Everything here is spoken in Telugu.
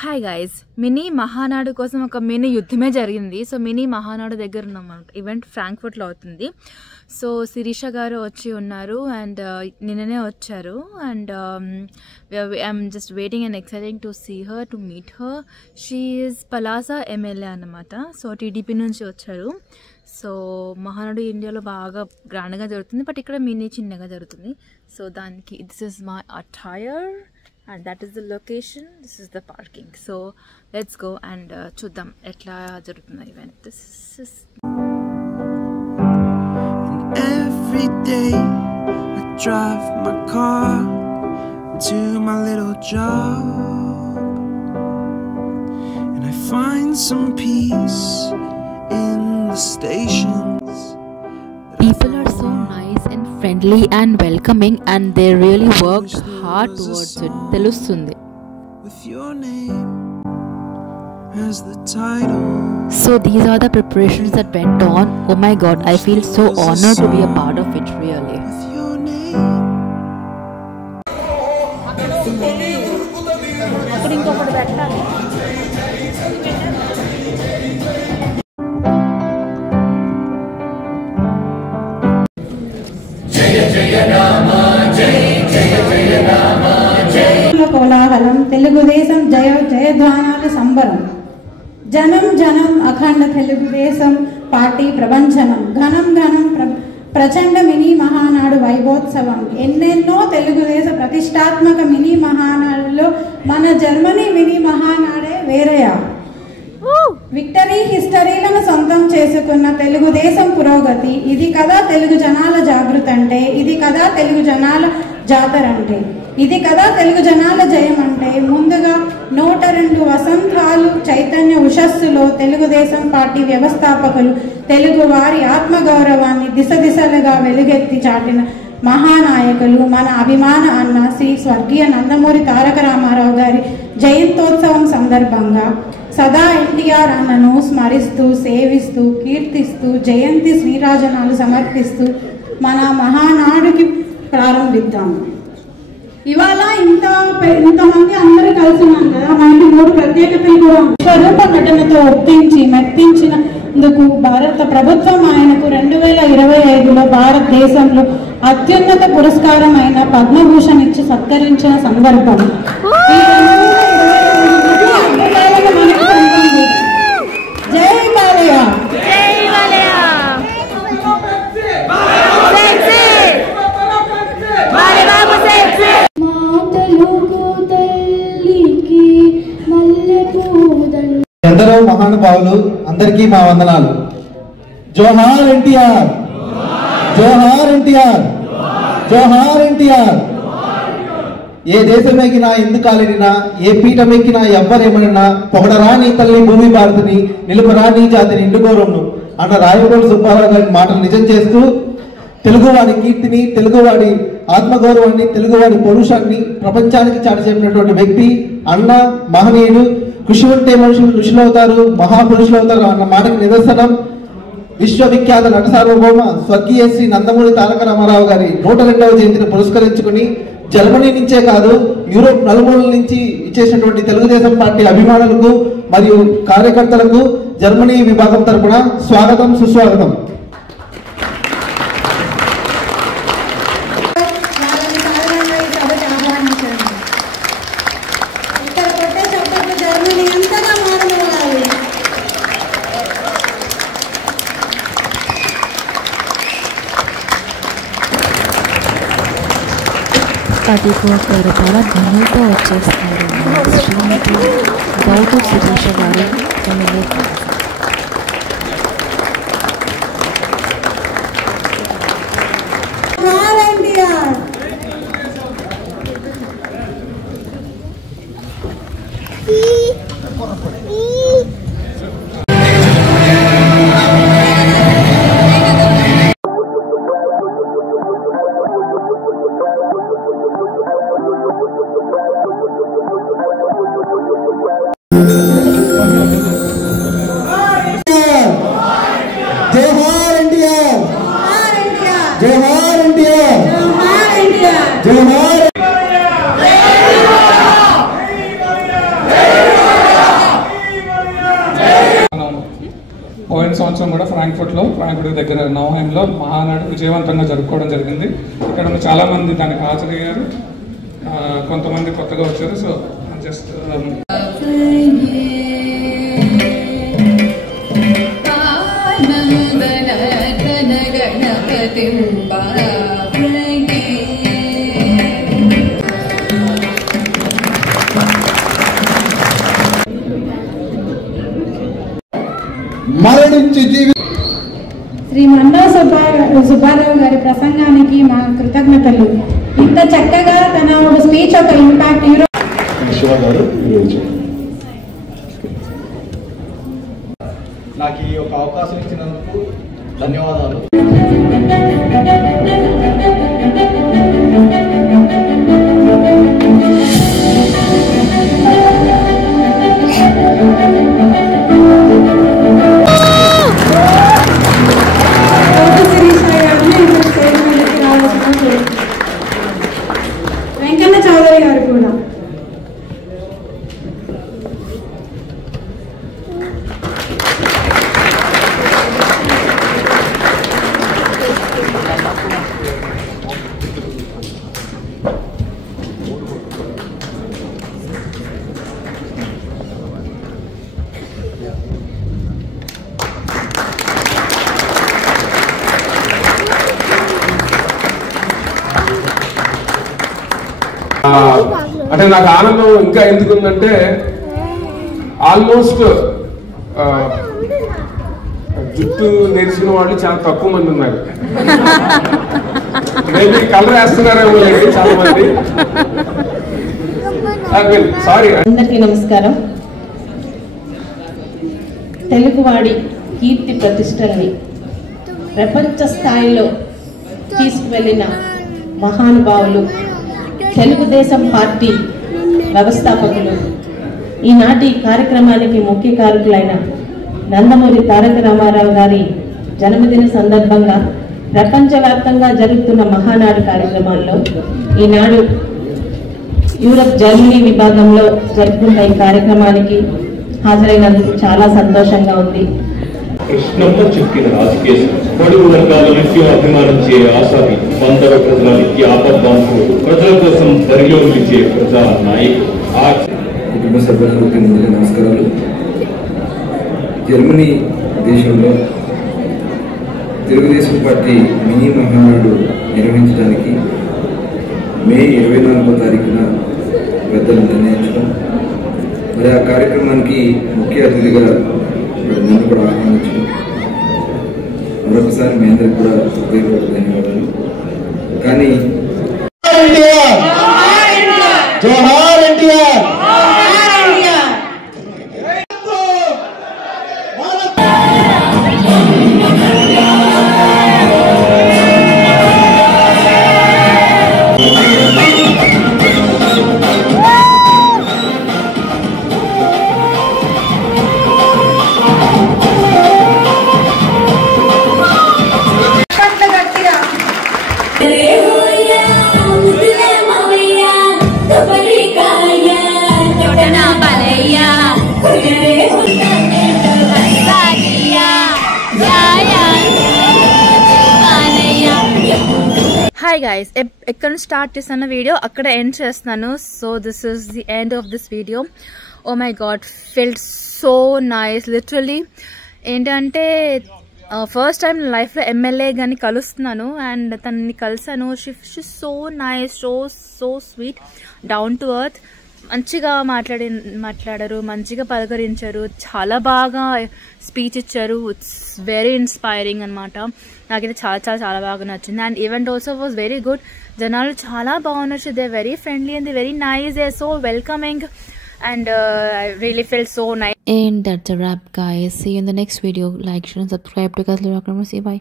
హాయ్ గైస్, మినీ మహానాడు కోసం ఒక మినీ యుద్ధమే జరిగింది. సో మినీ మహానాడు దగ్గర ఉన్నాం. ఈవెంట్ ఫ్రాంక్ఫర్ట్లో అవుతుంది. సో శిరీష గారు వచ్చి ఉన్నారు అండ్ నిన్ననే వచ్చారు and I'm just waiting and exciting to see her, to meet her. She is Palasa MLA అన్నమాట. సో టీడీపీ నుంచి వచ్చారు. సో మహానాడు ఇండియాలో బాగా గ్రాండ్గా జరుగుతుంది, బట్ ఇక్కడ మినీ చిన్నగా జరుగుతుంది. సో దానికి this is my attire and that is the location, this is the parking. So let's go and chuddam etla jarugutunda event. This is every day I drive my car to my little job and I find some peace in the stations. People are so nice and friendly and welcoming and they really worked hard towards it. Telustundi. With your name as the title. So these are the preparations that went on. Oh my god, I feel so honored to be a part of it, really. With your name. కోలాహలం, తెలుగుదేశం జయ జయధ్వానాల సంబరం. జనం జనం అఖండ తెలుగుదేశం పార్టీ ప్రభంజనం. ఘనం ఘనం ప్రచండ మినీ మహానాడు వైభోత్సవం. ఎన్నెన్నో తెలుగుదేశ ప్రతిష్టాత్మక మినీ మహానాడులో మన జర్మనీ మినీ మహానాడే వేరయా. విక్టరీ హిస్టరీలను సొంతం చేసుకున్న తెలుగుదేశం పురోగతి. ఇది కదా తెలుగు జనాల జాగృతి అంటే, ఇది కదా తెలుగు జనాల జాతర అంటే, ఇది కదా తెలుగు జనాల జయం అంటే. ముందుగా 102 వసంతాలు చైతన్య ఉషస్సులో తెలుగుదేశం పార్టీ వ్యవస్థాపకులు తెలుగు వారి ఆత్మగౌరవాన్ని దిశ దిశలుగా వెలుగెత్తి చాటిన మహానాయకులు మన అభిమాన అన్న శ్రీ స్వర్గీయ నందమూరి తారక రామారావు గారి జయంతోత్సవం సందర్భంగా సదా ఎన్టీఆర్ అన్నను స్మరిస్తూ, సేవిస్తూ, కీర్తిస్తూ, జయంతి శ్రీరాజనాలు సమర్పిస్తూ మన మహానాడుకి ప్రారంభిద్దాము. ఇవాళ ఇంతమంది అందరూ కలిసి ఉన్నాం కదా, మనకి 3 ప్రత్యేకతలు కూడా. స్వరూప నటనతో ఒప్పించి మెప్పించినందుకు భారత ప్రభుత్వం ఆయనకు 2025లో భారతదేశంలో అత్యున్నత పురస్కారం అయిన పద్మభూషణ్ ఇచ్చి సత్కరించిన సందర్భం. జై బాలయ్య. ఎందరో మహానుభావులు, అందరికీ మా వందనాలు. జోహార్ ఎన్టీఆర్, జోహార్ ఎన్టీఆర్, జోహార్ ఎన్టీఆర్. ఏ దేశమెక్కినా, ఎందుకాలినా, ఏ పీఠమెక్కినా, ఎవ్వరేమన్నా పొగడరా నీ తల్లి భూమి భారతిని, నిలుపరా నీ జాతిని ఇండుకోరమును అన్న రాయగోడు సుబ్బారావు గారి మాటలు నిజం చేస్తూ తెలుగువాడి కీర్తిని, తెలుగువాడి ఆత్మగౌరవాన్ని, తెలుగువాడి పౌరుషాన్ని ప్రపంచానికి చాటి చెప్పినటువంటి వ్యక్తి అన్న, మహనీయుడు. కృషి ఉంటే మనుషులు ఋషులు అవుతారు, మహాపురుషులు అవుతారు అన్న మాటకి నిదర్శనం విశ్వవిఖ్యాత నట సార్వభౌమ స్వర్గీయ శ్రీ నందమూరి తారక రామారావు గారి 102వ జయంతిని పురస్కరించుకుని జర్మనీ నుంచే కాదు, యూరోప్ నలుమూలల నుంచి ఇచ్చేసినటువంటి తెలుగుదేశం పార్టీ అభిమానులకు మరియు కార్యకర్తలకు జర్మనీ విభాగం తరపున స్వాగతం, సుస్వాగతం. ఒకరు చాలా ధనులతో వచ్చేస్తారు. శ్రీమతి గౌతమ్ శిరీష గారు ఎమ్మెల్యే. జోహార్ సంవత్సరం కూడా ఫ్రాంక్ఫర్ట్ దగ్గర నౌహైమ్లో మహానాడు విజయవంతంగా జరుపుకోవడం జరిగింది. ఇక్కడ ఉన్న చాలామంది దానికి హాజరయ్యారు, కొంతమంది కొత్తగా వచ్చారు. సో జస్ట్ మరణించి జీవి శ్రీ మన్నా సుబ్బారావు గారి ప్రసంగానికి మా కృతజ్ఞతలు. ఇంత చక్కగా తన స్పీచ్ ఒక ఇంపాక్ట్ శివ గారు నాకు ఈ ఒక అవకాశం ఇచ్చినందుకు ధన్యవాదాలు. వెంకన్న చౌదరి గారు కూడా అంటే నాకు ఆనందం ఇంకా ఎందుకుందంటే ఆల్మోస్ట్ జుట్టు నేర్చుకున్న వాళ్ళు చాలా తక్కువ మంది ఉన్నారు. మేబీ కలర్ వేస్తున్నారేమో లేదు చాలా మంది. సారీ. అందరికీ నమస్కారం. తెలుగువాడి కీర్తి ప్రతిష్టల్ని ప్రపంచ స్థాయిలో తీసుకువెళ్ళిన మహానుభావులు, తెలుగుదేశం పార్టీ వ్యవస్థాపకులు, ఈనాటి కార్యక్రమానికి ముఖ్య కారకులైన నందమూరి తారక రామారావు గారి జన్మదిన సందర్భంగా ప్రపంచవ్యాప్తంగా జరుగుతున్న మహానాడు కార్యక్రమాల్లో ఈనాడు యూరప్ జర్మనీ విభాగంలో జరుపుకున్న ఈ కార్యక్రమానికి హాజరైనందుకు చాలా సంతోషంగా ఉంది. కృష్ణమ్మ చుక్కిన రాజకీయ పొడుగు వర్గాల నిత్యం అభిమానించే ఆశాది, వందల ప్రజల నిత్య ఆపద్బాంధుడు, ప్రజల కోసం బరిలో నిలిచే ప్రజా నాయకుడు. కుటుంబ సభ్యులకు నమస్కారాలు. జర్మనీ దేశంలో తెలుగుదేశం పార్టీ మినీ మహానాడు నిర్వహించడానికి మే 24వ తారీఖున పెద్దలు నిర్ణయించడం, మరి ఆ కార్యక్రమానికి ముఖ్య అతిథిగా నన్ను కూడా ఆహ్వానించడం, మరొకసారి మీ అందరికి కూడా హృదయపూర్వక ధన్యవాదాలు. కానీ జోహార్ ఎన్టీఆర్. హాయ్ గైస్, ఎక్కడ స్టార్ట్ చేస్తున్న వీడియో అక్కడ ఎండ్ చేస్తున్నాను. So this is the end of this video. Oh my god, felt so nice. Literally ఏంటంటే ఫస్ట్ టైం లైఫ్లో ఎమ్మెల్యే కానీ కలుస్తున్నాను అండ్ తనని కలిసాను. She so nice, so sweet, down to earth. మంచిగా మాట్లాడారు, మంచిగా పలకరించారు, చాలా బాగా స్పీచ్ ఇచ్చారు. ఇట్స్ వెరీ ఇన్స్పైరింగ్ అనమాట. నాకైతే చాలా బాగా నచ్చింది. And event also was very good. జనాలు చాలా బాగున్నారు. They very friendly and they very nice. They so welcoming and I really felt so nice. And that's a wrap, guys. See you in the next video. Like, share and subscribe to Kasli Rock. Say bye.